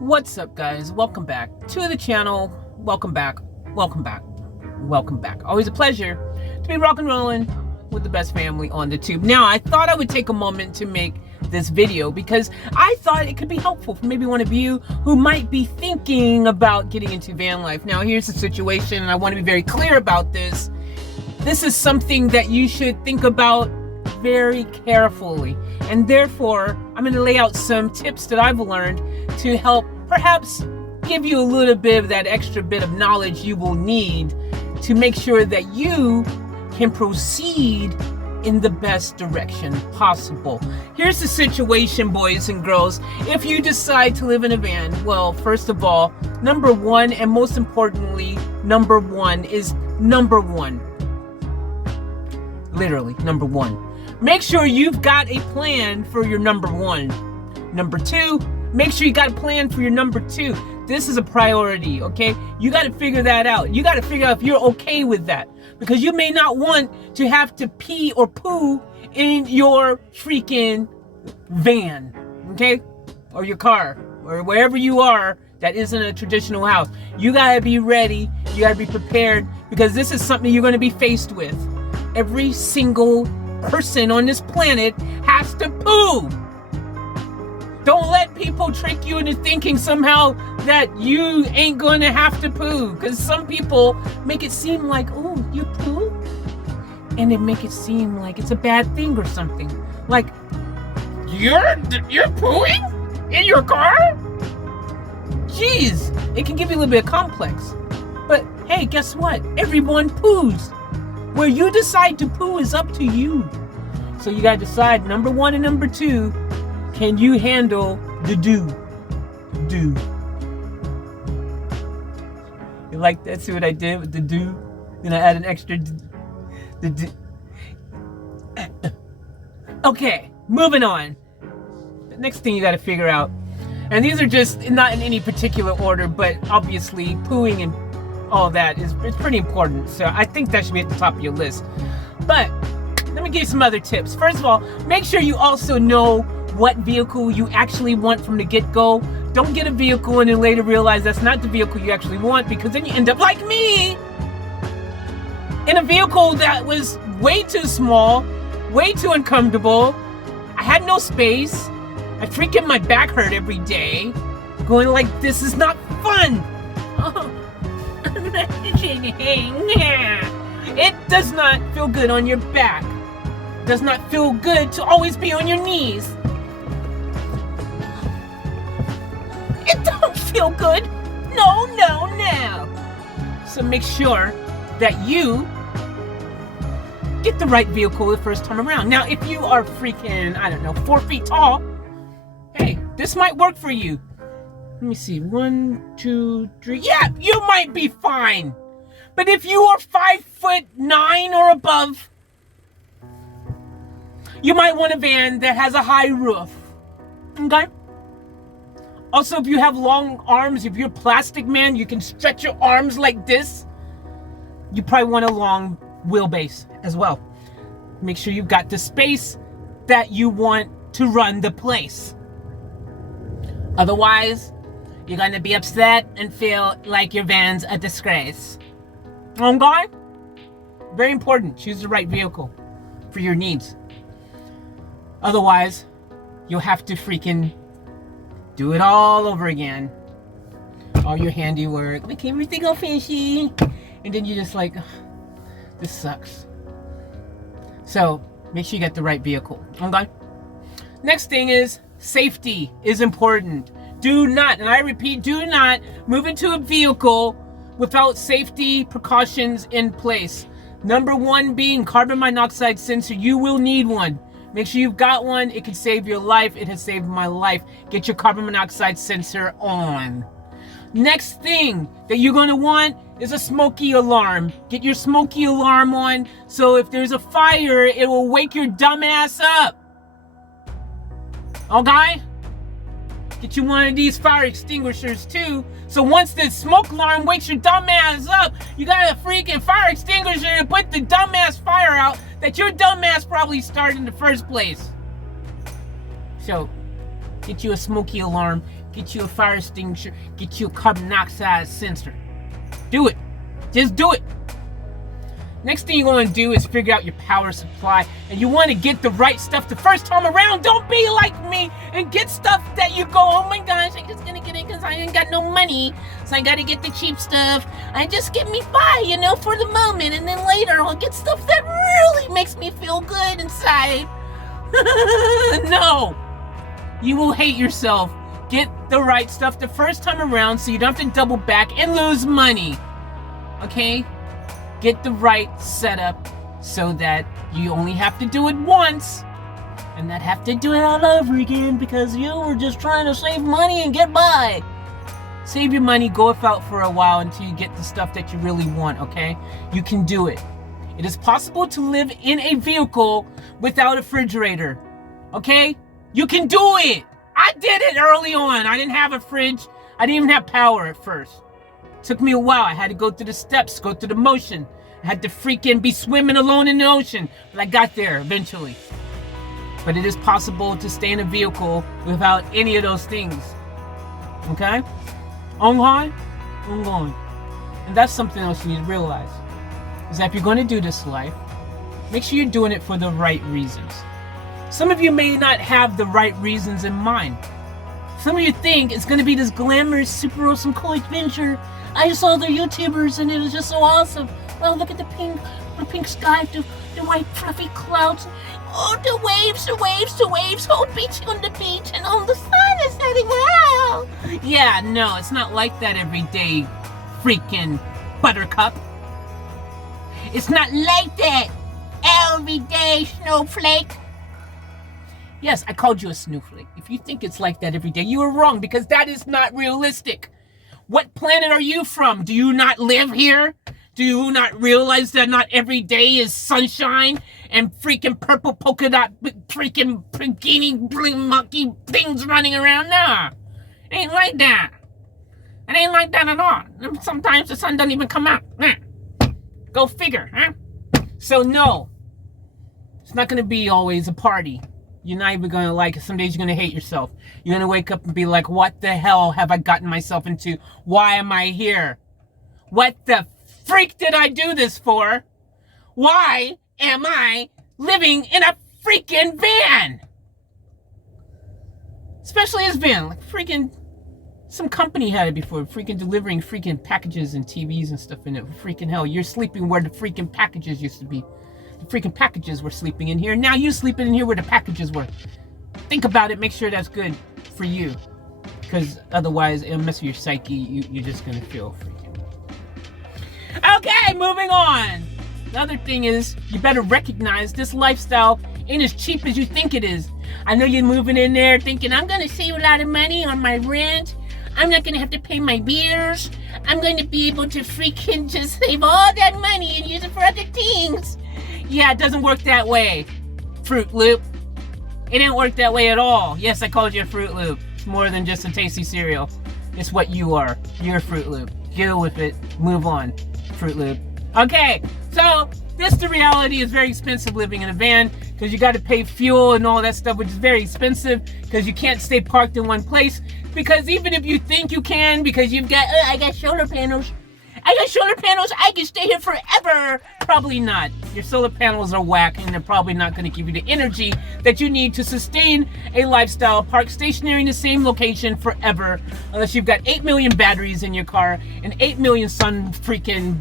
What's up, guys? Welcome back to the channel. Welcome back. Welcome back. Welcome back. Always a pleasure to be rock and rolling with the best family on the tube. Now, I thought I would take a moment to make this video because I thought it could be helpful for maybe one of you who might be thinking about getting into van life. Now, here's the situation, and I want to be very clear about this. This is something that you should think about very carefully, and therefore I'm going to lay out some tips that I've learned to help perhaps give you a little bit of that extra bit of knowledge you will need to make sure that you can proceed in the best direction possible. Here's the situation, boys and girls. If you decide to live in a van, well, first of all, number one, and most importantly, number one is number one. Literally, number one. Make sure you've got a plan for your number one. Number two, make sure you got a plan for your number two. This is a priority, okay? You got to figure that out. You got to figure out if you're okay with that, because you may not want to have to pee or poo in your freaking van, okay? Or your car, or wherever you are that isn't a traditional house. You got to be ready. You got to be prepared, because this is something you're going to be faced with. Every single person on this planet has to poo. Don't let people trick you into thinking somehow that you ain't going to have to poo, because some people make it seem like, oh, you poo? And they make it seem like it's a bad thing or something. Like, you're pooing in your car? Jeez, it can give you a little bit of complex. But hey, guess what? Everyone poos. Where you decide to poo is up to you. So you gotta decide, number one and number two, can you handle the do? You like that? See what I did with the do? Then I add an extra the do. Okay, moving on. The next thing you gotta figure out, and these are just not in any particular order, but obviously pooing and all that is pretty important. So I think that should be at the top of your list. But let me give you some other tips. First of all, make sure you also know what vehicle you actually want from the get-go. Don't get a vehicle and then later realize that's not the vehicle you actually want, because then you end up like me in a vehicle that was way too small, way too uncomfortable. I had no space. I freaking my back hurt every day. Going like, this is not fun. It does not feel good on your back. It does not feel good to always be on your knees. It don't feel good. No. So make sure that you get the right vehicle the first time around. Now, if you are freaking, 4 feet tall, hey, this might work for you. Let me see, 1, 2, 3. Yeah, you might be fine. But if you are 5'9" or above, you might want a van that has a high roof. Okay? Also, if you have long arms, if you're a plastic man, you can stretch your arms like this. You probably want a long wheelbase as well. Make sure you've got the space that you want to run the place. Otherwise, you're going to be upset and feel like your van's a disgrace. Okay? Very important. Choose the right vehicle for your needs. Otherwise, you'll have to freaking do it all over again. All your handiwork. Make everything all fancy. And then you're just like, this sucks. So, make sure you get the right vehicle. Okay? Next thing is, safety is important. Do not, and I repeat, do not move into a vehicle without safety precautions in place. Number one being carbon monoxide sensor. You will need one. Make sure you've got one. It can save your life. It has saved my life. Get your carbon monoxide sensor on. Next thing that you're going to want is a smoky alarm. Get your smoky alarm on, so if there's a fire, it will wake your dumb ass up. Okay? Get you one of these fire extinguishers too. So once the smoke alarm wakes your dumb ass up, you got a freaking fire extinguisher to put the dumbass fire out that your dumb ass probably started in the first place. So Get you a smoky alarm. Get you a fire extinguisher. Get you a carbon monoxide sensor. Do it. Just do it. Next thing you want to do is figure out your power supply, and you want to get the right stuff the first time around. Don't be like me and get stuff that you go, oh my gosh, I'm just gonna get it because I ain't got no money, so I gotta get the cheap stuff. I just get me by, for the moment, and then later I'll get stuff that really makes me feel good inside. No, you will hate yourself. Get the right stuff the first time around so you don't have to double back and lose money. Okay? Get the right setup so that you only have to do it once and not have to do it all over again because you were just trying to save money and get by. Save your money, go without for a while until you get the stuff that you really want, okay? You can do it. It is possible to live in a vehicle without a refrigerator, okay? You can do it. I did it early on. I didn't have a fridge. I didn't even have power at first. Took me a while. I had to go through the steps, go through the motion. I had to freaking be swimming alone in the ocean. But I got there eventually. But it is possible to stay in a vehicle without any of those things. Okay? On. And that's something else you need to realize. Is that if you're going to do this life, make sure you're doing it for the right reasons. Some of you may not have the right reasons in mind. Some of you think it's going to be this glamorous, super awesome, cool adventure. I saw other YouTubers and it was just so awesome. Well, look at the pink sky, the white fluffy clouds. Oh, the waves, whole beach on the beach, and all the sun is setting. Wow. Yeah, no, it's not like that every day, freaking buttercup. It's not like that every day, snowflake. Yes, I called you a snowflake. If you think it's like that every day, you are wrong because that is not realistic. What planet are you from? Do you not live here? Do you not realize that not every day is sunshine and freaking purple polka dot freaking bikini monkey things running around? Nah, it ain't like that. It ain't like that at all. Sometimes the sun doesn't even come out. Go figure, huh? So no, it's not going to be always a party. You're not even going to like it. Some days you're going to hate yourself. You're going to wake up and be like, what the hell have I gotten myself into? Why am I here? What the freak did I do this for? Why am I living in a freaking van? Especially this van. Like freaking, some company had it before. Freaking delivering freaking packages and TVs and stuff in it. Freaking hell. You're sleeping where the freaking packages used to be. The freaking packages were sleeping in here. Now you sleeping in here where the packages were. Think about it. Make sure that's good for you. Because otherwise, it'll mess with your psyche. You're just going to feel freaking. Okay, moving on. The other thing is, you better recognize this lifestyle ain't as cheap as you think it is. I know you're moving in there thinking, I'm going to save a lot of money on my rent. I'm not going to have to pay my bills. I'm going to be able to freaking just save all that money and use it for other things. Yeah, it doesn't work that way, Fruit Loop. It didn't work that way at all. Yes, I called you a Fruit Loop. It's more than just a tasty cereal. It's what you are. You're a Fruit Loop. Deal with it. Move on, Fruit Loop. Okay, so the reality is very expensive living in a van because you got to pay fuel and all that stuff, which is very expensive because you can't stay parked in one place. Because even if you think you can, because you've got, I got solar panels. I can stay here forever. Probably not. Your solar panels are whack and they're probably not going to give you the energy that you need to sustain a lifestyle parked stationary in the same location forever. Unless you've got 8 million batteries in your car and 8 million sun freaking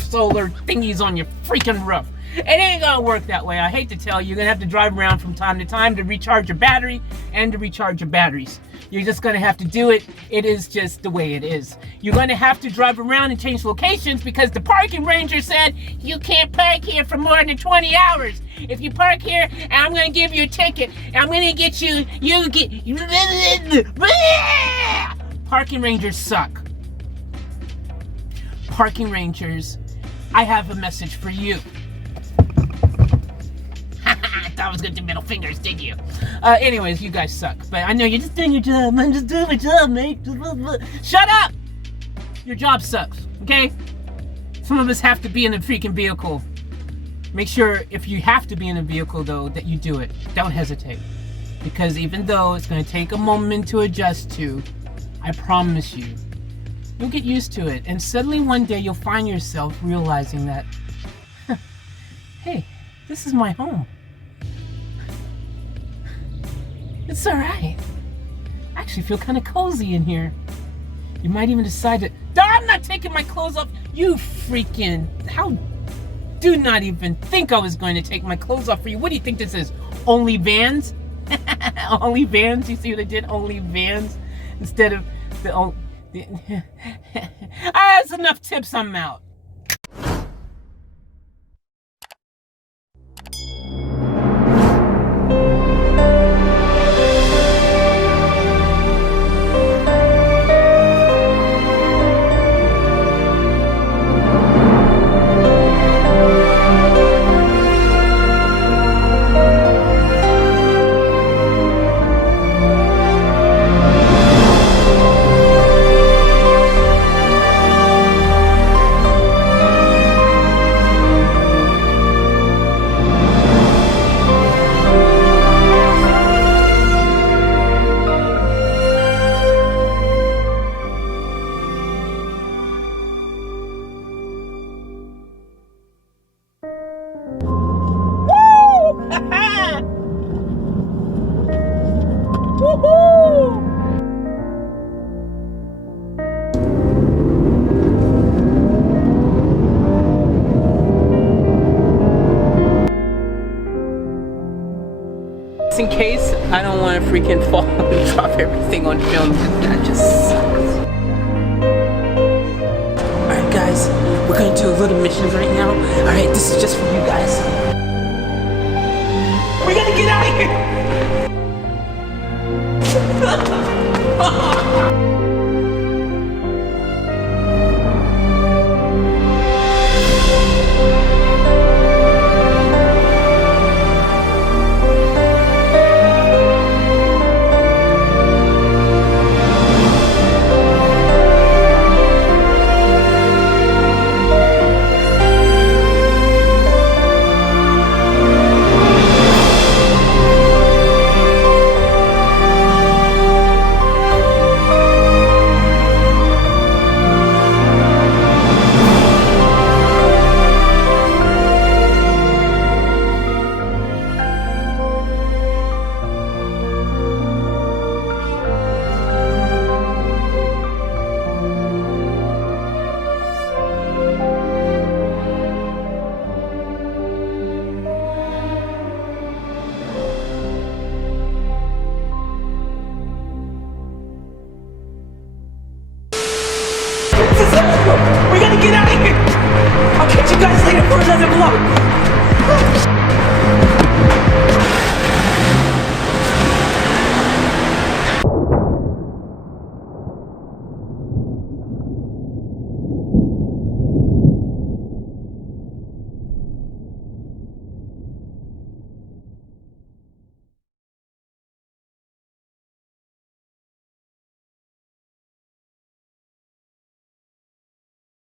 solar thingies on your freaking roof. It ain't gonna work that way. I hate to tell you, you're gonna have to drive around from time to time to recharge your battery and to recharge your batteries. You're just gonna have to do it. It is just the way it is. You're gonna have to drive around and change locations because the parking ranger said you can't park here for more than 20 hours. If you park here, I'm gonna give you a ticket. I'm gonna get you Parking rangers suck. Parking rangers, I have a message for you. I was gonna do middle fingers, did you? Anyways, you guys suck. But I know you're just doing your job. I'm just doing my job, mate. Shut up! Your job sucks, okay? Some of us have to be in a freaking vehicle. Make sure if you have to be in a vehicle, though, that you do it. Don't hesitate. Because even though it's going to take a moment to adjust to, I promise you, you'll get used to it. And suddenly one day you'll find yourself realizing that, hey, this is my home. It's alright. I actually feel kind of cozy in here. You might even decide to, I'm not taking my clothes off. You freaking, do not even think I was going to take my clothes off for you. What do you think this is? OnlyVans? OnlyVans? You see what I did? OnlyVans? Instead of that's enough tips, I'm out. Woohoo! Just in case I don't want to freaking fall and drop everything on film, that just sucks. Alright guys, we're gonna do a little mission right now. Alright, this is just for you guys. We gotta get out of here! We gotta get out of here! I'll catch you guys later for another vlog!